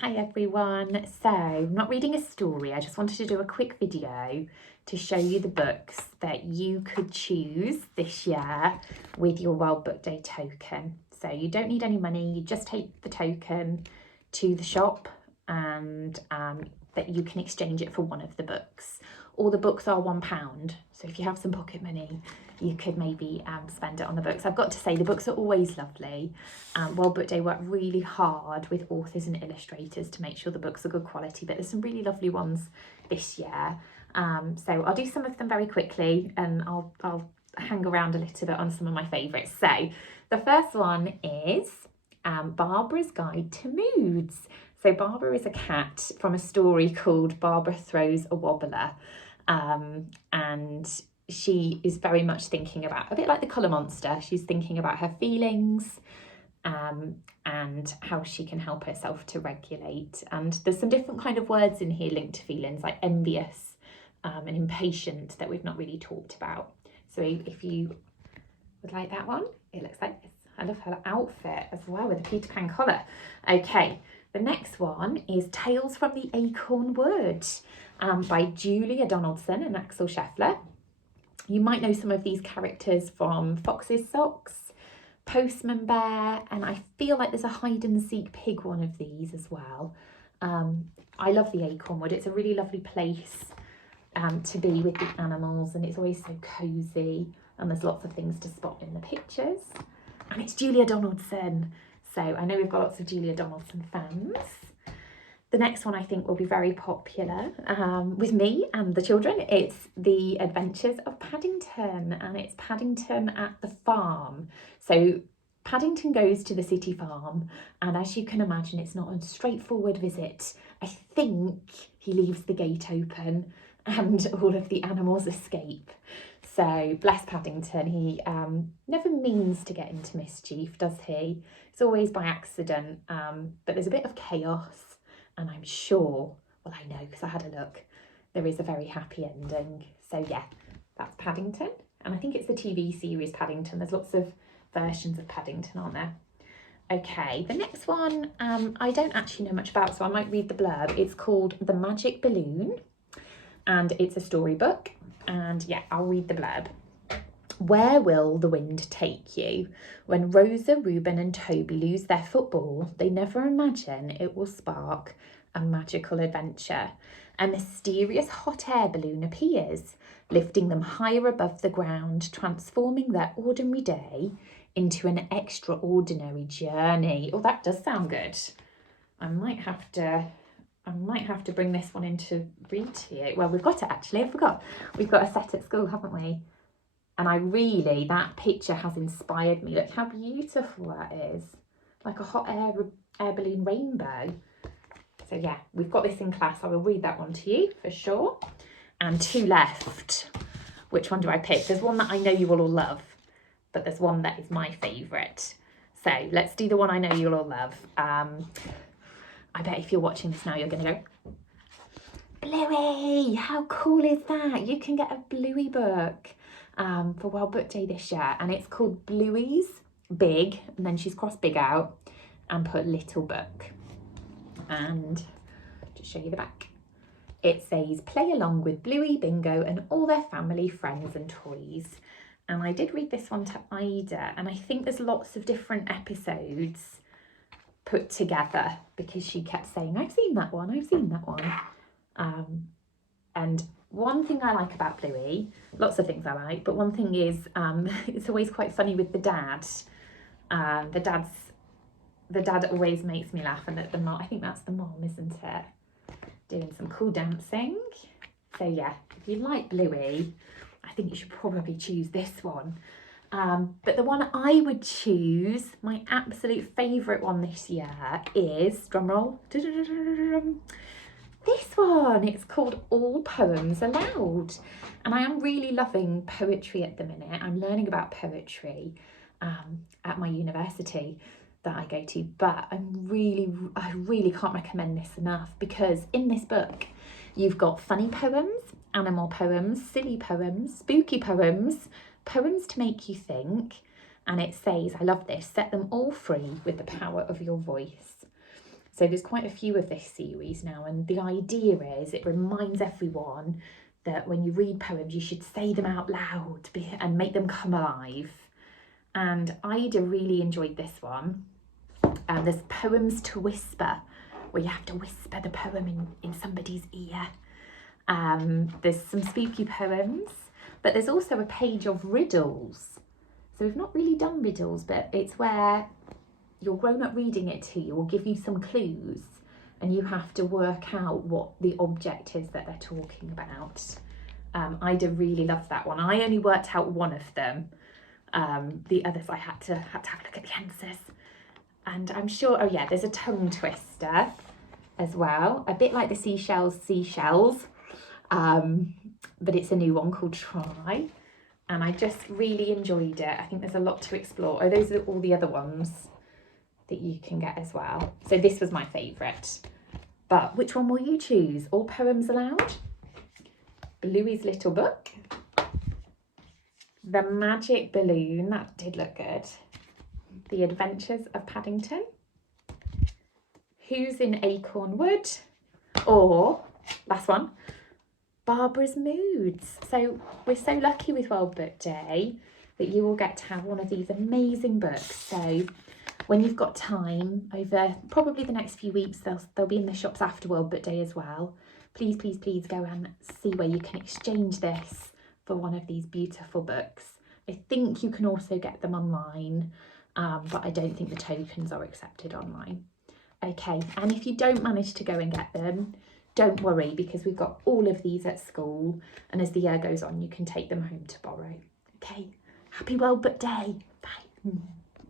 Hi everyone. So I'm not reading a story, I just wanted to do a quick video to show you the books that you could choose this year with your World Book Day token. So you don't need any money, you just take the token to the shop and that you can exchange it for one of the books. All the books are £1, so if you have some pocket money you could maybe spend it on the books. I've got to say the books are always lovely. World Book Day worked really hard with authors and illustrators to make sure the books are good quality, but there's some really lovely ones this year. So I'll do some of them very quickly and I'll hang around a little bit on some of my favourites. So the first one is Barbara's Guide to Moods. So Barbara is a cat from a story called Barbara Throws a Wobbler, and she is very much thinking about, a bit like the Colour Monster, she's thinking about her feelings and how she can help herself to regulate. And there's some different kind of words in here linked to feelings, like envious and impatient, that we've not really talked about. So if you would like that one, it looks like this. I love her outfit as well with a Peter Pan collar. Okay, the next one is Tales from the Acorn Wood by Julia Donaldson and Axel Scheffler. You might know some of these characters from Fox's Socks, Postman Bear, and I feel like there's a hide and seek pig one of these as well. I love the Acorn Wood. It's a really lovely place to be with the animals, and it's always so cosy, and there's lots of things to spot in the pictures. And it's Julia Donaldson, so I know we've got lots of Julia Donaldson fans. The next one I think will be very popular with me and the children. It's The Adventures of Paddington, and it's Paddington at the farm. So Paddington goes to the city farm, and as you can imagine, it's not a straightforward visit. I think he leaves the gate open and all of the animals escape. So bless Paddington, he never means to get into mischief, does he? It's always by accident, but there's a bit of chaos. And I'm sure, well I know because I had a look, there is a very happy ending. So yeah, that's Paddington. And I think it's the TV series Paddington. There's lots of versions of Paddington, aren't there? Okay, the next one I don't actually know much about, so I might read the blurb. It's called The Magic Balloon, and it's a storybook. And yeah, I'll read the blurb. Where will the wind take you? When Rosa, Reuben and Toby lose their football, they never imagine it will spark a magical adventure. A mysterious hot air balloon appears, lifting them higher above the ground, transforming their ordinary day into an extraordinary journey. Oh, that does sound good. I might have to bring this one in to read to you. Well, we've got it actually, I forgot. We've got a set at school, haven't we? And that picture has inspired me. Look how beautiful that is. Like a hot air balloon rainbow. So yeah, we've got this in class. I will read that one to you for sure. And two left. Which one do I pick? There's one that I know you will all love, but there's one that is my favourite. So let's do the one I know you'll all love. I bet if you're watching this now, you're going to go, Bluey, how cool is that? You can get a Bluey book for World Book Day this year, and it's called Bluey's Big, and then she's crossed big out and put little book. And just show you the back. It says, play along with Bluey, Bingo and all their family, friends and toys. And I did read this one to Ida, and I think there's lots of different episodes put together because she kept saying, I've seen that one, I've seen that one. And one thing I like about Bluey, lots of things I like, but one thing is it's always quite funny with the dad. The dad always makes me laugh, and the mom, I think that's the mom, isn't it? Doing some cool dancing. So yeah, if you like Bluey, I think you should probably choose this one. But the one I would choose, my absolute favourite one this year is, drumroll, this one. It's called All Poems Aloud, and I am really loving poetry at the minute. I'm learning about poetry at my university that I go to, but I really can't recommend this enough, because in this book you've got funny poems, animal poems, silly poems, spooky poems, poems to make you think, and it says, I love this, set them all free with the power of your voice. So there's quite a few of this series now, and the idea is it reminds everyone that when you read poems, you should say them out loud and make them come alive. And Ida really enjoyed this one. There's Poems to Whisper, where you have to whisper the poem in somebody's ear. There's some spooky poems, but there's also a page of riddles. So we've not really done riddles, but it's where your grown-up reading it to you will give you some clues, and you have to work out what the object is that they're talking about. Ida really loved that one. I only worked out one of them. The others I had to have a look at the answers. And I'm sure, oh yeah, there's a tongue twister as well, a bit like the seashells, but it's a new one called Try. And I just really enjoyed it. I think there's a lot to explore. Oh, those are all the other ones that you can get as well. So this was my favourite. But which one will you choose? All Poems Aloud? Bluey's Little Book? The Magic Balloon, that did look good. The Adventures of Paddington? Who's in Acorn Wood? Or, last one, Barbara's Moods. So we're so lucky with World Book Day that you will get to have one of these amazing books. So when you've got time over probably the next few weeks, they'll be in the shops after World Book Day as well. Please, please, please go and see where you can exchange this for one of these beautiful books. I think you can also get them online, but I don't think the tokens are accepted online. Okay, and if you don't manage to go and get them, don't worry, because we've got all of these at school, and as the year goes on, you can take them home to borrow. Okay, happy World Book Day. Bye.